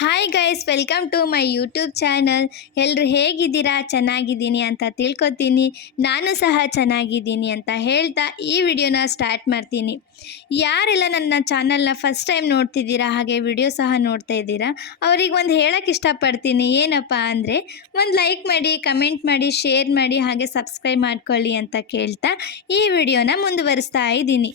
Hi guys, welcome to my YouTube channel. ಎಲ್ಲರೂ ಹೇಗಿದ್ದೀರಾ? ಚೆನ್ನಾಗಿದ್ದೀನಿ ಅಂತ ತಿಳ್ಕೊತೀನಿ. ನಾನು ಸಹ ಚೆನ್ನಾಗಿದ್ದೀನಿ ಅಂತ ಹೇಳ್ತಾ ಈ ವಿಡಿಯೋನ ಸ್ಟಾರ್ಟ್ ಮಾಡ್ತೀನಿ. ಯಾರೆಲ್ಲ ನನ್ನ ಚಾನಲ್ನ ಫಸ್ಟ್ ಟೈಮ್ ನೋಡ್ತಿದ್ದೀರಾ ಹಾಗೆ ವಿಡಿಯೋ ಸಹ ನೋಡ್ತಾ ಇದ್ದೀರಾ, ಅವ್ರಿಗೆ ಒಂದು ಹೇಳೋಕ್ಕೆ ಇಷ್ಟಪಡ್ತೀನಿ. ಏನಪ್ಪ ಅಂದರೆ, ಒಂದು ಲೈಕ್ ಮಾಡಿ, ಕಮೆಂಟ್ ಮಾಡಿ, ಶೇರ್ ಮಾಡಿ, ಹಾಗೆ ಸಬ್ಸ್ಕ್ರೈಬ್ ಮಾಡ್ಕೊಳ್ಳಿ ಅಂತ ಕೇಳ್ತಾ ಈ ವಿಡಿಯೋನ ಮುಂದುವರಿಸ್ತಾ ಇದ್ದೀನಿ.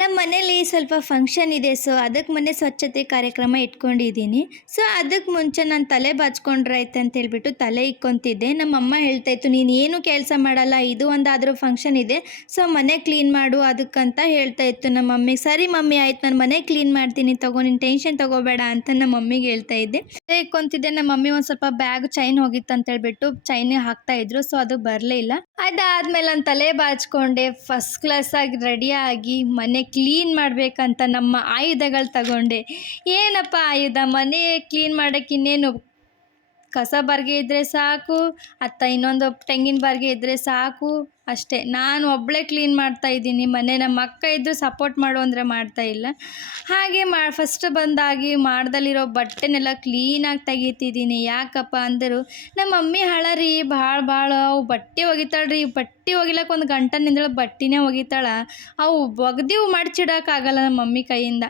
ನಮ್ಮ ಮನೇಲಿ ಸ್ವಲ್ಪ ಫಂಕ್ಷನ್ ಇದೆ, ಸೊ ಅದಕ್ಕೆ ಮನೆ ಸ್ವಚ್ಛತೆ ಕಾರ್ಯಕ್ರಮ ಇಟ್ಕೊಂಡಿದ್ದೀನಿ. ಸೊ ಅದಕ್ಕೆ ಮುಂಚೆ ನಾನು ತಲೆ ಬಾಚ್ಕೊಂಡ್ರಾಯ್ತು ಅಂತ ಹೇಳ್ಬಿಟ್ಟು ತಲೆ ಇಕ್ಕೊತಿದ್ದೆ. ನಮ್ಮಮ್ಮ ಹೇಳ್ತಾಯಿತ್ತು, ನೀನು ಏನು ಕೆಲಸ ಮಾಡಲ್ಲ, ಇದು ಒಂದಾದರೂ ಫಂಕ್ಷನ್ ಇದೆ, ಸೊ ಮನೆ ಕ್ಲೀನ್ ಮಾಡು ಅದಕ್ಕಂತ ಹೇಳ್ತಾಯಿತ್ತು ನಮ್ಮ ಮಮ್ಮಿಗೆ. ಸರಿ ಮಮ್ಮಿ ಆಯ್ತು, ನಾನು ಮನೆ ಕ್ಲೀನ್ ಮಾಡ್ತೀನಿ ತಗೋ, ನೀನು ಟೆನ್ಷನ್ ತೊಗೋಬೇಡ ಅಂತ ನಮ್ಮ ಮಮ್ಮಿಗೆ ಹೇಳ್ತಾಯಿದ್ದೆ. ತಲೆ ಇಕ್ಕೊತಿದ್ದೆ. ನಮ್ಮ ಮಮ್ಮಿ ಒಂದು ಸ್ವಲ್ಪ ಬ್ಯಾಗ್ ಚೈನ್ ಹೋಗಿತ್ತು ಅಂತ ಹೇಳ್ಬಿಟ್ಟು ಚೈನ್ ಹಾಕ್ತಾಯಿದ್ರು, ಸೊ ಅದು ಬರಲೇ ಇಲ್ಲ. ಅದಾದಮೇಲೆ ನಾನು ತಲೆ ಬಾಚ್ಕೊಂಡೆ, ಫಸ್ಟ್ ಕ್ಲಾಸಾಗಿ ರೆಡಿಯಾಗಿ ಮನೆ ಕ್ಲೀನ್ ಮಾಡಬೇಕಂತ ನಮ್ಮ ಆಯುಧಗಳು ತಗೊಂಡೆ. ಏನಪ್ಪ ಆಯುಧ? ಮನೆ ಕ್ಲೀನ್ ಮಾಡೋಕ್ಕೆ ಇನ್ನೇನು ಕಸ ಬರ್ಗೆ ಇದ್ದರೆ ಸಾಕು, ಇನ್ನೊಂದು ತೆಂಗಿನ ಬರ್ಗೆ ಇದ್ದರೆ ಸಾಕು, ಅಷ್ಟೇ. ನಾನು ಒಬ್ಬಳೇ ಕ್ಲೀನ್ ಮಾಡ್ತಾಯಿದ್ದೀನಿ ಮನೆ. ನಮ್ಮ ಅಕ್ಕ ಇದ್ದರೂ ಸಪೋರ್ಟ್ ಮಾಡು ಅಂದರೆ ಮಾಡ್ತಾಯಿಲ್ಲ. ಹಾಗೆ ಫಸ್ಟ್ ಬಂದಾಗಿ ಮಾಡ್ದಲ್ಲಿರೋ ಬಟ್ಟೆನೆಲ್ಲ ಕ್ಲೀನಾಗಿ ತೆಗಿತಿದ್ದೀನಿ. ಯಾಕಪ್ಪ ಅಂದರು, ನಮ್ಮ ಮಮ್ಮಿ ಹಳರಿ ಭಾಳ ಅವು ಬಟ್ಟೆ ಒಗಿತಾಳ್ರಿ. ಬಟ್ಟೆ ಒಗಿಲಕ್ಕೆ ಒಂದು ಗಂಟೆ ನಿಂದಳು ಬಟ್ಟೆನೇ ಒಗಿತಾಳೆ. ಅವು ಒಗ್ದಿವು ಮಡ್ಚಿಡೋಕ್ಕಾಗಲ್ಲ ನಮ್ಮ ಮಮ್ಮಿ ಕೈಯಿಂದ.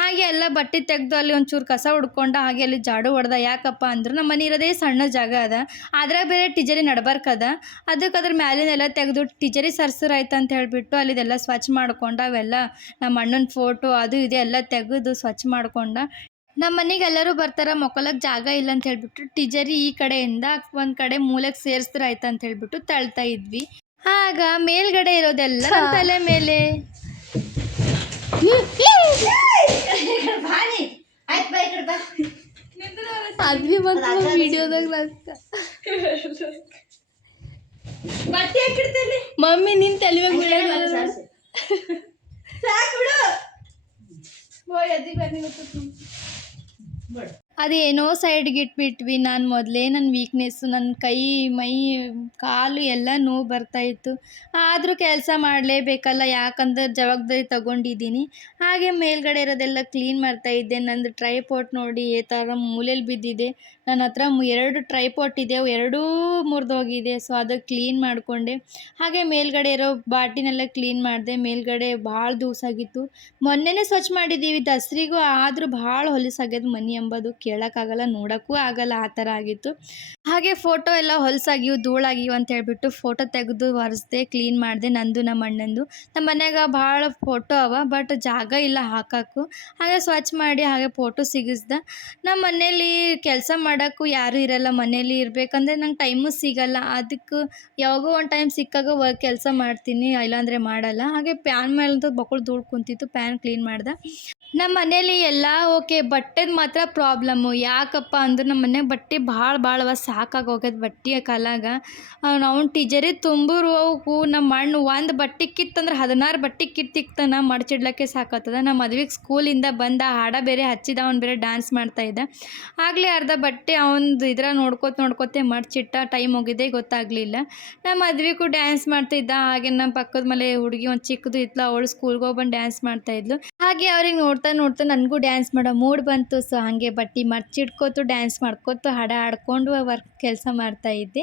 ಹಾಗೆ ಎಲ್ಲ ಬಟ್ಟೆ ತೆಗೆದು ಅಲ್ಲಿ ಒಂಚೂರು ಕಸ ಹುಡ್ಕೊಂಡ, ಹಾಗೆ ಅಲ್ಲಿ ಜಾಡು ಹೊಡೆದ. ಯಾಕಪ್ಪ ಅಂದರು, ನಮ್ಮ ಮನೆ ಇರೋದೇ ಸಣ್ಣ ಜಾಗ ಅದ, ಅದ್ರಾಗ ಬೇರೆ ಟಿಜರಿ ನಡ್ಬಾರ್ಕದ. ಅದಕ್ಕೆ ಅದ್ರ ಮ್ಯಾಲಿನೆಲ್ಲ ತೆಗೆದು ಟಿಜರಿ ಸರ್ಸರಾಯ್ತು ಅಂತ ಹೇಳಿಬಿಟ್ಟು ಅಲ್ಲಿದೆಲ್ಲ ಸ್ವಚ್ಛ ಮಾಡ್ಕೊಂಡು, ಅವೆಲ್ಲ ನಮ್ಮ ಅಣ್ಣನ ಫೋಟೋ ಅದು ಇದು ಎಲ್ಲ ತೆಗೆದು ಸ್ವಚ್ಛ ಮಾಡ್ಕೊಂಡ. ನಮ್ಮ ಮನೆಗೆ ಎಲ್ಲರೂ ಬರ್ತಾರೆ, ಮೊಕ್ಕಲಕ್ಕೆ ಜಾಗ ಇಲ್ಲ ಅಂತ ಹೇಳ್ಬಿಟ್ಟು ಟಿಜರಿ ಈ ಕಡೆಯಿಂದ ಒಂದು ಕಡೆ ಮೂಲೆಗೆ ಸೇರಿಸಿದ್ರೆ ಆಯ್ತು ಅಂತ ಹೇಳ್ಬಿಟ್ಟು ತಳ್ತಾ ಇದ್ವಿ. ಆಗ ಮೇಲ್ಗಡೆ ಇರೋದೆಲ್ಲ ನಮ್ಮ ತಲೆ ಮೇಲೆ. ಮಮ್ಮಿ ನಿನ್ ತಲೆ ಅದೇನೋ ಸೈಡ್ಗೆ ಇಟ್ಬಿಟ್ವಿ. ನಾನು ಮೊದಲೇ ನನ್ನ ವೀಕ್ನೆಸ್ಸು, ನನ್ನ ಕೈ ಮೈ ಕಾಲು ಎಲ್ಲ ನೋವು ಬರ್ತಾಯಿತ್ತು. ಆದರೂ ಕೆಲಸ ಮಾಡಲೇಬೇಕಲ್ಲ, ಯಾಕಂದ್ರೆ ಜವಾಬ್ದಾರಿ ತಗೊಂಡಿದ್ದೀನಿ. ಹಾಗೆ ಮೇಲ್ಗಡೆ ಇರೋದೆಲ್ಲ ಕ್ಲೀನ್ ಮಾಡ್ತಾಯಿದ್ದೆ. ನಂದು ಟ್ರೈಪಾಟ್ ನೋಡಿ ಈ ಥರ ಮೂಲೆಯಲ್ಲಿ ಬಿದ್ದಿದೆ. ನನ್ನ ಹತ್ರ 2 ಟ್ರೈಪಾಟ್ ಇದೆ, ಅವು ಎರಡೂ ಮುರಿದೋಗಿದೆ. ಸೊ ಅದು ಕ್ಲೀನ್ ಮಾಡಿಕೊಂಡೆ. ಹಾಗೆ ಮೇಲ್ಗಡೆ ಇರೋ ಬಾಟಿನೆಲ್ಲ ಕ್ಲೀನ್ ಮಾಡಿದೆ. ಮೇಲ್ಗಡೆ ಭಾಳ ದೂಸಾಗಿತ್ತು. ಮೊನ್ನೆನೇ ಸ್ವಚ್ಛ ಮಾಡಿದ್ದೀವಿ ದಸರಿಗೂ, ಆದರೂ ಭಾಳ ಹೊಲಸಾಗ್ಯದ ಮನೆ ಎಂಬುದು. ಕೇಳೋಕ್ಕಾಗಲ್ಲ, ನೋಡೋಕ್ಕೂ ಆಗಲ್ಲ, ಆ ಥರ ಆಗಿತ್ತು. ಹಾಗೆ ಫೋಟೋ ಎಲ್ಲ ಹೊಲಸಾಗಿವು, ಧೂಳಾಗಿವು ಅಂತ ಹೇಳ್ಬಿಟ್ಟು ಫೋಟೋ ತೆಗೆದು ಒರೆಸ್ದೆ, ಕ್ಲೀನ್ ಮಾಡಿದೆ. ನಂದು ನಮ್ಮ ಅಣ್ಣಂದು. ನಮ್ಮ ಮನ್ಯಾಗ ಭಾಳ ಫೋಟೋ ಅವ, ಬಟ್ ಜಾಗ ಇಲ್ಲ ಹಾಕೋಕ್ಕೂ. ಹಾಗೆ ಸ್ವಚ್ಛ ಮಾಡಿ ಹಾಗೆ ಫೋಟೋ ಸಿಗಿಸ್ದೆ. ನಮ್ಮ ಮನೇಲಿ ಕೆಲಸ ಮಾಡೋಕ್ಕೂ ಯಾರೂ ಇರಲ್ಲ. ಮನೇಲಿ ಇರಬೇಕಂದ್ರೆ ನಂಗೆ ಟೈಮು ಸಿಗಲ್ಲ. ಅದಕ್ಕೆ ಯಾವಾಗೋ ಒಂದು ಟೈಮ್ ಸಿಕ್ಕಾಗ ಕೆಲಸ ಮಾಡ್ತೀನಿ, ಇಲ್ಲಾಂದರೆ ಮಾಡಲ್ಲ. ಹಾಗೆ ಪ್ಯಾನ್ ಮೇಲಂತೂ ಬಕ್ಕಳು ಧೂಳು ಕುಂತಿತ್ತು, ಪ್ಯಾನ್ ಕ್ಲೀನ್ ಮಾಡ್ದೆ. ನಮ್ಮ ಮನೇಲಿ ಎಲ್ಲ ಓಕೆ, ಬಟ್ಟೆದು ಮಾತ್ರ ಪ್ರಾಬ್ಲಮ್ಮು. ಯಾಕಪ್ಪ ಅಂದ್ರೆ ನಮ್ಮ ಮನ್ಯಾಗ ಬಟ್ಟೆ ಭಾಳ ಸಾಕಾಗಿ ಹೋಗ್ಯದ. ಬಟ್ಟೆಯ ಕಾಲಾಗ ನಾವು ಟಿಜರಿ ತುಂಬರು ಅವಕ್ಕೂ ನಮ್ಮ ಅಣ್ಣ ಒಂದು ಬಟ್ಟೆ ಕಿತ್ತಂದ್ರೆ 16 ಬಟ್ಟೆ ಕಿತ್ತಿಕ್ತಾನ, ಮಡ್ಚಿಡ್ಲಿಕ್ಕೆ ಸಾಕಾಗ್ತದ. ನಮ್ಮ ಮದ್ವೆಗೆ ಸ್ಕೂಲಿಂದ ಬಂದ, ಹಾಡ ಬೇರೆ ಹಚ್ಚಿದ, ಅವ್ನು ಬೇರೆ ಡ್ಯಾನ್ಸ್ ಮಾಡ್ತಾಯಿದ್ದ. ಆಗಲೇ ಅರ್ಧ ಬಟ್ಟೆ ಅವ್ನದು ಇದ್ರ ನೋಡ್ಕೋತೆ ಮಡ್ಚಿಟ್ಟ. ಟೈಮ್ ಹೋಗಿದ್ದೆ ಗೊತ್ತಾಗಲಿಲ್ಲ. ನಮ್ಮ ಮದ್ವೆಗೂ ಡ್ಯಾನ್ಸ್ ಮಾಡ್ತಿದ್ದ. ಹಾಗೆ ನಮ್ಮ ಪಕ್ಕದ ಮನೆ ಹುಡುಗಿ ಒಂದು ಚಿಕ್ಕದು ಇತ್ತು, ಅವಳು ಸ್ಕೂಲ್ಗೆ ಹೋಗಿ ಬಂದು ಡ್ಯಾನ್ಸ್ ಮಾಡ್ತಾಯಿದ್ಲು. ಹಾಗೆ ಅವ್ರಿಗೆ ನೋಡ್ತಾ ನನಗೂ ಡ್ಯಾನ್ಸ್ ಮಾಡೋ ಮೂಡ್ ಬಂತು. ಸೊ ಹಾಗೆ ಬಟ್ಟೆ ಮಡ್ಚಿಡ್ಕೋತು, ಡ್ಯಾನ್ಸ್ ಮಾಡ್ಕೋತು, ಹಾಡು ಹಾಡ್ಕೊಂಡು ಕೆಲಸ ಮಾಡ್ತಾಯಿದ್ದೆ.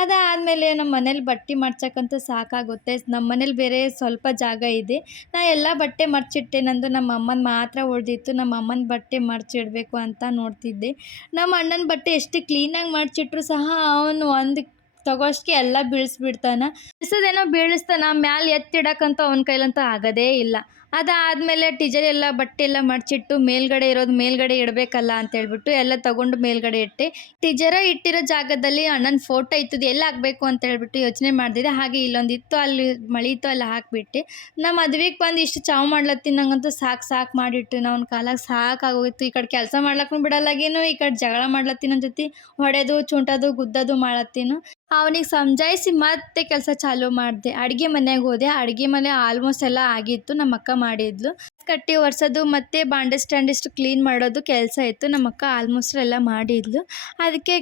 ಅದಾದಮೇಲೆ ನಮ್ಮ ಮನೇಲಿ ಬಟ್ಟೆ ಮಡ್ಚಕ್ಕಂತೂ ಸಾಕಾಗುತ್ತೆ. ನಮ್ಮ ಮನೇಲಿ ಬೇರೆ ಸ್ವಲ್ಪ ಜಾಗ ಇದೆ. ನಾ ಎಲ್ಲ ಬಟ್ಟೆ ಮಡ್ಚಿಟ್ಟೆ. ನಂದು ನಮ್ಮ ಅಮ್ಮನ ಮಾತ್ರ ಉಳಿದಿತ್ತು. ನಮ್ಮ ಅಮ್ಮನ ಬಟ್ಟೆ ಮಡ್ಚಿಡಬೇಕು ಅಂತ ನೋಡ್ತಿದ್ದೆ. ನಮ್ಮ ಅಣ್ಣನ ಬಟ್ಟೆ ಎಷ್ಟು ಕ್ಲೀನಾಗಿ ಮಡ್ಚಿಟ್ರು ಸಹ ಅವನು ಒಂದು ತಗೋಷ್ಟಕ್ಕೆ ಎಲ್ಲ ಬೀಳಿಸ್ಬಿಡ್ತಾನೆ. ಬೀಳಿಸ್ತಾನ, ಮ್ಯಾಲೆ ಎತ್ತಿಡಕ್ಕಂತೂ ಅವನ ಕೈಲಂತೂ ಆಗೋದೇ ಇಲ್ಲ. ಅದಾದಮೇಲೆ ಟಿಜರಿ ಎಲ್ಲ ಬಟ್ಟೆ ಎಲ್ಲ ಮಡ್ಚಿಟ್ಟು ಮೇಲ್ಗಡೆ ಇರೋದು ಮೇಲ್ಗಡೆ ಇಡಬೇಕಲ್ಲ ಅಂತ ಹೇಳ್ಬಿಟ್ಟು ಎಲ್ಲ ತೊಗೊಂಡು ಮೇಲ್ಗಡೆ ಇಟ್ಟೆ. ಟಿಜರ ಇಟ್ಟಿರೋ ಜಾಗದಲ್ಲಿ ಅಣ್ಣನ ಫೋಟೋ ಇತ್ತು, ಎಲ್ಲ ಹಾಕಬೇಕು ಅಂತ ಹೇಳ್ಬಿಟ್ಟು ಯೋಚನೆ ಮಾಡ್ತಿದ್ದೆ. ಹಾಗೆ ಇಲ್ಲೊಂದಿತ್ತು, ಅಲ್ಲಿ ಮಳಿತು, ಅಲ್ಲಿ ಹಾಕಿಬಿಟ್ಟೆ. ನಮ್ಮ ಮದ್ವೆಗೆ ಬಂದು ಇಷ್ಟು ಚಾವು ಮಾಡ್ಲತ್ತೀನಿ, ನಂಗಂತೂ ಸಾಕು ಮಾಡಿಟ್ಟು ನಾವು ಕಾಲಾಗ ಸಾಕಾಗೋಗಿತ್ತು. ಈ ಕಡೆ ಕೆಲಸ ಮಾಡ್ಲಕ್ಕೂ ಬಿಡಲ್ಲಾಗೇನು, ಈ ಕಡೆ ಜಗಳ ಮಾಡ್ಲತ್ತೀನಿ ನನ್ನ ಜೊತೆ, ಹೊಡೆದು ಚುಂಟೋದು ಗುದ್ದೋದು ಮಾಡತ್ತೀನು. ಅವನಿಗೆ ಸಮಜಾಯಿಸಿ ಮತ್ತೆ ಕೆಲಸ ಚಾಲೂ ಮಾಡಿದೆ. ಅಡುಗೆ ಮನೆಗೆ ಹೋದೆ. ಅಡುಗೆ ಮನೆ ಆಲ್ಮೋಸ್ಟ್ ಎಲ್ಲ ಆಗಿತ್ತು, ನಮ್ಮ ಅಕ್ಕ ಮಾಡಿದ್ಲು. ಕಟ್ಟಿ ಒರೆಸೋದು ಮತ್ತು ಬಾಂಡೆ ಸ್ಟ್ಯಾಂಡ್ ಇಷ್ಟು ಕ್ಲೀನ್ ಮಾಡೋದು ಕೆಲಸ ಇತ್ತು. ನಮ್ಮ ಅಕ್ಕ ಆಲ್ಮೋಸ್ಟ್ ಎಲ್ಲ ಮಾಡಿದ್ಲು. ಅದಕ್ಕೆ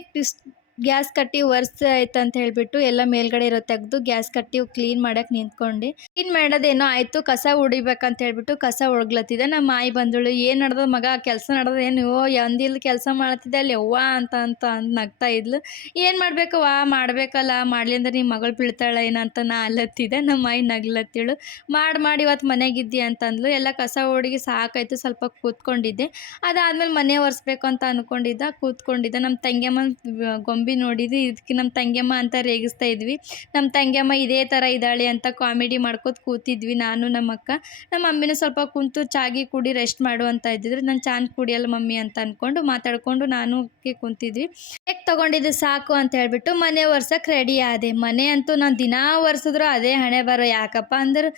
ಗ್ಯಾಸ್ ಕಟ್ಟಿ ಒರೆಸಾಯ್ತು ಅಂತ ಹೇಳಿಬಿಟ್ಟು ಎಲ್ಲ ಮೇಲ್ಗಡೆ ಇರೋ ತೆಗೆದು ಗ್ಯಾಸ್ ಕಟ್ಟಿ ಕ್ಲೀನ್ ಮಾಡೋಕೆ ನಿಂತ್ಕೊಂಡು ಕ್ಲೀನ್ ಮಾಡೋದೇನೋ ಆಯಿತು, ಕಸ ಹೊಡಿಬೇಕಂತ ಹೇಳ್ಬಿಟ್ಟು ಕಸ ಒಡ್ಗ್ಲತ್ತಿದೆ. ನಮ್ಮ ಮಾಯಿ ಬಂದಳು, ಏನು ನಡ್ದದ ಮಗ, ಕೆಲಸ ನಡ್ದದ ಏನು ಅಂದಿಲ್ಲ ಕೆಲಸ ಮಾಡ್ತಿದ್ದೆ ಅಲ್ಲಿ ಅವ್ವ ಅಂತ ನಗ್ತಾ ಇದ್ಲು. ಏನು ಮಾಡ್ಬೇಕವ್ವ, ಮಾಡಬೇಕಲ್ಲ, ಮಾಡಲಿ ಅಂದ್ರೆ ನಿಮ್ಮ ಮಗಳು ಬೀಳ್ತಾಳೆ ಏನಂತ ನಾ ಅಲ್ಲತ್ತಿದ್ದೆ. ನಮ್ಮ ಮಾಯಿ ನಗ್ಲತ್ತಿಳು, ಮಾಡಿ ಇವತ್ತು ಮನೆಗಿದ್ದಿ ಅಂತಂದ್ಲು. ಎಲ್ಲ ಕಸ ಹೊಡಿಗೆ ಸಾಕಾಯಿತು, ಸ್ವಲ್ಪ ಕೂತ್ಕೊಂಡಿದ್ದೆ. ಅದಾದಮೇಲೆ ಮನೆ ಒರೆಸ್ಬೇಕು ಅಂತ ಕೂತ್ಕೊಂಡಿದ್ದೆ. ನಮ್ಮ ತಂಗಿಯಮ್ಮ ಗೊಂಬೆ ನೋಡಿದ್ವಿ, ಇದಕ್ಕೆ ನಮ್ಮ ತಂಗಿಯಮ್ಮ ಅಂತ ರೇಗಿಸ್ತಾ ಇದ್ವಿ. ನಮ್ಮ ತಂಗಿಯಮ್ಮ ಇದೇ ಥರ ಇದ್ದಾಳೆ ಅಂತ ಕಾಮಿಡಿ ಮಾಡ್ಕೋತ ಕೂತಿದ್ವಿ ನಾನು ನಮ್ಮ ಅಕ್ಕ. ನಮ್ಮ ಮಮ್ಮಿನೂ ಸ್ವಲ್ಪ ಕುಂತು ಚಾಗಿ ಕುಡಿ ರೆಸ್ಟ್ ಮಾಡು ಅಂತ ಇದ್ದಿದ್ರು. ನಾನು ಚಾನ್ ಕುಡಿಯಲ್ಲ ಮಮ್ಮಿ ಅಂತ ಅಂದ್ಕೊಂಡು ಮಾತಾಡ್ಕೊಂಡು ನಾನು ಕುಂತಿದ್ವಿ. ಹೇಗೆ ತೊಗೊಂಡಿದ್ದು ಸಾಕು ಅಂತ ಹೇಳ್ಬಿಟ್ಟು ಮನೆ ಒರ್ಸಕ್ಕೆ ರೆಡಿ ಆದೆ. ಮನೆ ಅಂತೂ ನಾನು ದಿನಾ ಒರೆಸಿದ್ರು ಅದೇ ಹಣೆ ಬರೋ. ಯಾಕಪ್ಪ ಅಂದ್ರೆ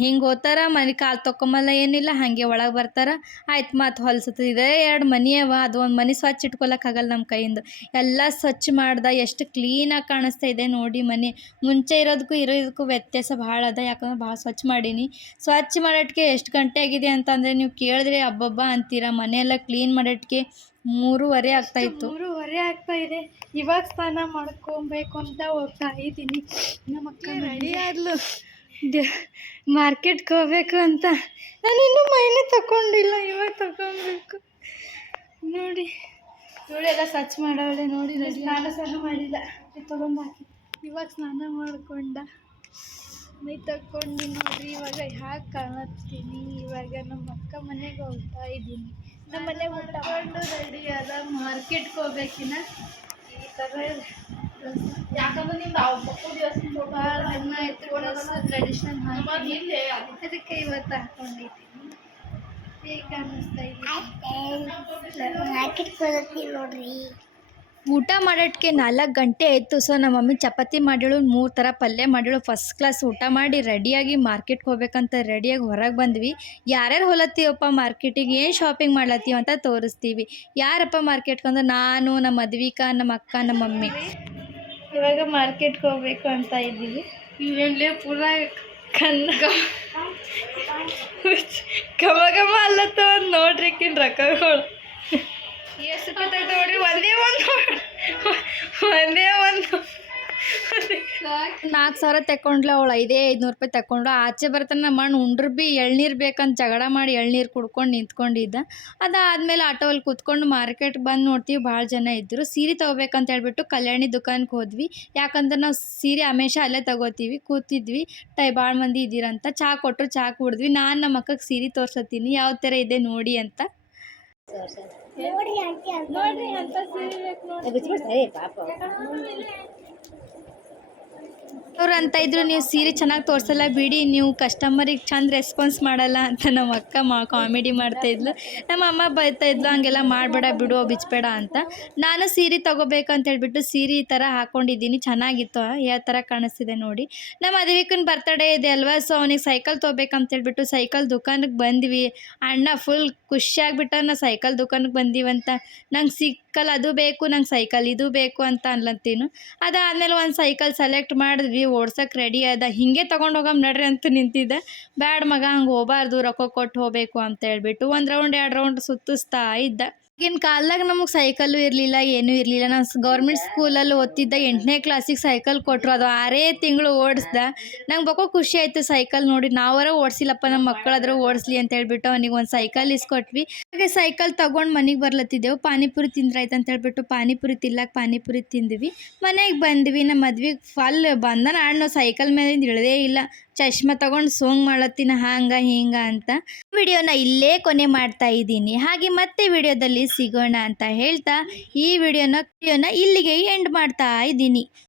ಹಿಂಗೆ ಹೋಗ್ತಾರ ಮನೆ ಕಾಲು ತೊಗೊಂಬಲ್ಲ ಏನಿಲ್ಲ, ಹಾಗೆ ಒಳಗೆ ಬರ್ತಾರ, ಆಯ್ತು ಮತ್ತು ಹೊಲ್ಸತ್ತದ. ಇದೇ 2 ಮನೆ ಅವ, ಅದು ಒಂದು ಮನೆ ಸ್ವಚ್ಛ ಇಟ್ಕೊಳಕ್ಕಾಗಲ್ಲ ನಮ್ಮ ಕೈಯಿಂದ. ಎಲ್ಲ ಸ್ವಚ್ಛ ಮಾಡ್ದೆ, ಎಷ್ಟು ಕ್ಲೀನಾಗಿ ಕಾಣಿಸ್ತಾ ಇದೆ ನೋಡಿ ಮನೆ. ಮುಂಚೆ ಇರೋದಕ್ಕೂ ವ್ಯತ್ಯಾಸ ಭಾಳ ಅದ, ಯಾಕಂದ್ರೆ ಭಾಳ ಸ್ವಚ್ಛ ಮಾಡೀನಿ. ಸ್ವಚ್ಛ ಮಾಡೋಕ್ಕೆ ಎಷ್ಟು ಗಂಟೆ ಆಗಿದೆ ಅಂತಂದರೆ ನೀವು ಕೇಳಿದ್ರೆ ಅಬ್ಬಬ್ಬ ಅಂತೀರ. ಮನೆಯೆಲ್ಲ ಕ್ಲೀನ್ ಮಾಡೋಕ್ಕೆ 3:30 ಆಗ್ತಾಯಿತ್ತು. 3:30 ಆಗ್ತಾಯಿದೆ. ಇವಾಗ ಸ್ನಾನ ಮಾಡ್ಕೊಬೇಕು ಅಂತ ಹೋಗ್ತಾ ಇದ್ದೀನಿ. ನಮ್ಮ ಅಕ್ಕ ರೆಡಿ ಆದ್ಲು ಮಾರ್ಕೆಟ್ಗೆ ಹೋಗ್ಬೇಕು ಅಂತ. ನಾನಿನ್ನೂ ಮೈನೇ ತಗೊಂಡಿಲ್ಲ, ಇವಾಗ ತಗೊಬೇಕು ನೋಡಿ. ಎಲ್ಲ ಸ್ವಚ್ಛ ಮಾಡವಳೆ ನೋಡಿ. ಸ್ನಾನ ಮಾಡಿಲ್ಲ, ತೊಗೊಂಡು ಹಾಕಿ ಇವಾಗ ಸ್ನಾನ ಮಾಡ್ಕೊಂಡ ಮೈ ತಗೊಂಡು ನೋಡ್ರಿ. ಇವಾಗ ಯಾಕೆ ಕಾಣತ್ತೀನಿ, ಇವಾಗ ನಮ್ಮ ಅಕ್ಕ ಮನೆಗೆ ಹೋಗ್ತಾ ಇದ್ದೀನಿ. ನಮ್ಮ ಮನೆಗೆ ಊಟಕೊಂಡು ರೆಡಿ ಅದ, ಮಾರ್ಕೆಟ್ಗೆ ಹೋಗ್ಬೇಕಿನ್ನ. ಈ ಥರ ಯಾಕಂದ್ರೆ ನಿಮ್ದು ಭಾಳ ದಿನ ಆಯಿತು ಟ್ರೆಡಿಷ್ನಲ್ ಹಾಕಿ, ಅದಕ್ಕೆ ಇವತ್ತು ಹಾಕ್ಕೊಂಡಿದ್ದೀನಿ. ಹೇಗೆ ಕಾಣಿಸ್ತಾ ಇದೆ ನೋಡ್ರಿ. ಊಟ ಮಾಡೋಕ್ಕೆ 4 ಗಂಟೆ ಆಯಿತು. ಸೊ ನಮ್ಮ ಮಮ್ಮಿ ಚಪಾತಿ ಮಾಡಿಳು, 3 ಥರ ಪಲ್ಯ ಮಾಡಿಳು. ಫಸ್ಟ್ ಕ್ಲಾಸ್ ಊಟ ಮಾಡಿ ರೆಡಿಯಾಗಿ ಮಾರ್ಕೆಟ್ಗೆ ಹೋಗ್ಬೇಕಂತ ರೆಡಿಯಾಗಿ ಹೊರಗೆ ಬಂದ್ವಿ. ಯಾರ್ಯಾರು ಹೊಲತ್ತೀವಪ್ಪ ಮಾರ್ಕೆಟಿಗೆ, ಏನು ಶಾಪಿಂಗ್ ಮಾಡ್ಲತ್ತೀವಿ ಅಂತ ತೋರಿಸ್ತೀವಿ. ಯಾರಪ್ಪ ಮಾರ್ಕೆಟ್ಗೆ ಅಂದ್ರೆ ನಾನು, ನಮ್ಮ ಮದ್ವಿಕಾ, ನಮ್ಮ ಅಕ್ಕ, ನಮ್ಮ ಮಮ್ಮಿ. ಇವಾಗ ಮಾರ್ಕೆಟ್ಗೆ ಹೋಗ್ಬೇಕು ಅಂತ ಇದ್ದೀವಿ. ಇವೆಲ್ಲೇ ಪೂರ ಘಮ ಅಲ್ಲತ್ತ ನೋಡ್ರಿ ರೊಕ್ಕಗಳು ಎಷ್ಟು ರೂಪಾಯಿ ನೋಡ್ರಿ. ಒಂದೇ ಒಂದು 4,000 ತಗೊಂಡ್ಲ ಅವಳು. 500 ರೂಪಾಯಿ ತಗೊಂಡು ಆಚೆ ಬರ್ತಾನೆ. ನಮ್ಮ ಅಣ್ಣ ಉಂಡ್ರು ಭೀ ಎಳ್ನೀರು ಬೇಕಂತ ಜಗಳ ಮಾಡಿ ಎಳ್ನೀರು ಕುಡ್ಕೊಂಡು ನಿಂತ್ಕೊಂಡಿದ್ದ. ಅದಾದಮೇಲೆ ಆಟೋಲ್ಲಿ ಕೂತ್ಕೊಂಡು ಮಾರ್ಕೆಟ್ಗೆ ಬಂದು ನೋಡ್ತೀವಿ, ಭಾಳ ಜನ ಇದ್ದರು. ಸೀರೆ ತೊಗೋಬೇಕಂತ ಹೇಳ್ಬಿಟ್ಟು ಕಲ್ಯಾಣಿ ದುಕಾನ್ಗೆ ಹೋದ್ವಿ. ಯಾಕಂದ್ರೆ ನಾವು ಸೀರೆ ಹಮೇಶ ಅಲ್ಲೇ ತೊಗೋತೀವಿ. ಕೂತಿದ್ವಿ, ಭಾಳ ಮಂದಿ ಇದ್ದೀರಂತ. ಚಹಾ ಕೊಟ್ಟರು, ಚಹಾ ಕುಡಿದ್ವಿ. ನಾನು ನಮ್ಮ ಅಕ್ಕಗೆ ಸೀರೆ ತೋರ್ಸತ್ತೀನಿ ಯಾವ ಥರ ಇದೆ ನೋಡಿ ಅಂತ. ನೋಡ್ರಿ ಅಂತ ಸೀರೆ ಬೇಕು ನೋಡಿ. ಅವ್ರು ಅಂತ ಇದ್ರು, ನೀವು ಸೀರೆ ಚೆನ್ನಾಗಿ ತೋರಿಸಲ್ಲ ಬಿಡಿ, ನೀವು ಕಸ್ಟಮರಿಗೆ ಚಂದ ರೆಸ್ಪಾನ್ಸ್ ಮಾಡಲ್ಲ ಅಂತ ನಮ್ಮ ಅಕ್ಕ ಕಾಮಿಡಿ ಮಾಡ್ತಾಯಿದ್ಲು. ನಮ್ಮ ಅಮ್ಮ ಬೈತಾಯಿದ್ಲು, ಹಂಗೆಲ್ಲ ಮಾಡಬೇಡ ಬಿಡು, ಬಿಚ್ಚಬೇಡ ಅಂತ. ನಾನು ಸೀರೆ ತೊಗೋಬೇಕಂತ ಹೇಳ್ಬಿಟ್ಟು ಸೀರೆ ಈ ಥರ ಹಾಕ್ಕೊಂಡಿದ್ದೀನಿ. ಚೆನ್ನಾಗಿತ್ತು, ಯಾವ ಥರ ಕಾಣಿಸ್ತಿದೆ ನೋಡಿ. ನಮ್ಮ ಮದುವೆಕನ ಬರ್ತಡೇ ಇದೆ ಅಲ್ವಾ, ಸೊ ಅವನಿಗೆ ಸೈಕಲ್ ತೊಗೋಬೇಕಂತ ಹೇಳ್ಬಿಟ್ಟು ಸೈಕಲ್ ದುಕಾನಿಗೆ ಬಂದ್ವಿ. ಅಣ್ಣ ಫುಲ್ ಖುಷಿಯಾಗ್ಬಿಟ್ಟ, ನಾ ಸೈಕಲ್ ದುಕಾನಿಗೆ ಬಂದೀವಂತ. ನಂಗೆ ಸೈಕಲ್ ಅದು ಬೇಕು, ನಂಗೆ ಸೈಕಲ್ ಇದು ಬೇಕು ಅಂತ ಅನ್ಲತ್ತೀನು. ಅದಾದಮೇಲೆ ಒಂದು ಸೈಕಲ್ ಸೆಲೆಕ್ಟ್ ಮಾಡಿದ್ವಿ, ಓಡ್ಸೋಕೆ ರೆಡಿ ಅದ. ಹಿಂಗೆ ತೊಗೊಂಡು ಹೋಗಮ್ ನಡ್ರಿ ಅಂತ ನಿಂತಿದ್ದೆ. ಬ್ಯಾಡ ಮಗ, ಹಂಗೆ ಹೋಗಬಾರ್ದು, ರೊಕ್ಕ ಕೊಟ್ಟು ಹೋಗಬೇಕು ಅಂತ ಹೇಳ್ಬಿಟ್ಟು 1 ರೌಂಡ್ 2 ರೌಂಡ್ ಸುತ್ತಿಸ್ತಾ ಇದ್ದ. ಈಗಿನ ಕಾಲದಾಗ ನಮಗೆ ಸೈಕಲ್ಲು ಇರಲಿಲ್ಲ, ಏನೂ ಇರಲಿಲ್ಲ. ನಾನು ಗೌರ್ಮೆಂಟ್ ಸ್ಕೂಲಲ್ಲಿ ಓದ್ತಿದ್ದ 8ನೇ ಕ್ಲಾಸಿಗೆ ಸೈಕಲ್ ಕೊಟ್ಟರು. ಅದು 6 ತಿಂಗಳು ಓಡಿಸ್ದೆ. ನಂಗೆ ಬಹು ಖುಷಿ ಆಯಿತು ಸೈಕಲ್ ನೋಡಿ. ನಾವರ ಓಡಿಸಿಲ್ಲಪ್ಪ, ನಮ್ಮ ಮಕ್ಕಳಾದರೂ ಓಡಿಸ್ಲಿ ಅಂತ ಹೇಳ್ಬಿಟ್ಟು ಅವನಿಗೆ ಒಂದು ಸೈಕಲ್ ಇಸ್ಕೊಟ್ವಿ. ಹಾಗೆ ಸೈಕಲ್ ತೊಗೊಂಡು ಮನೆಗೆ ಬರ್ಲತ್ತಿದ್ದೆವು. ಪಾನಿಪುರಿ ತಿಂದ್ರಾಯ್ತು ಅಂತ ಹೇಳ್ಬಿಟ್ಟು ಪಾನಿಪುರಿ ಪಾನಿಪುರಿ ತಿಂದ್ವಿ. ಮನೆಗೆ ಬಂದ್ವಿ. ನಮ್ಮ ಮದ್ವೆಗೆ ಬಂದನ ಆಡ್ ಸೈಕಲ್ ಮೇಲಿಂದ ಇಳದೇ ಇಲ್ಲ. ಚಶ್ಮಾ ತೊಗೊಂಡು ಸೋಂಗ್ ಮಾಡತ್ತೀನಿ ಹಂಗೆ ಹಿಂಗೆ ಅಂತ. ವಿಡಿಯೋನ ಇಲ್ಲೇ ಕೊನೆ ಮಾಡ್ತಾ ಇದ್ದೀನಿ. ಹಾಗೆ ಮತ್ತೆ ವಿಡಿಯೋದಲ್ಲಿ ಸಿಗೋಣ ಅಂತ ಹೇಳ್ತಾ ಈ ವಿಡಿಯೋನ ಇಲ್ಲಿಗೆ ಎಂಡ್ ಮಾಡ್ತಾ ಇದ್ದೀನಿ.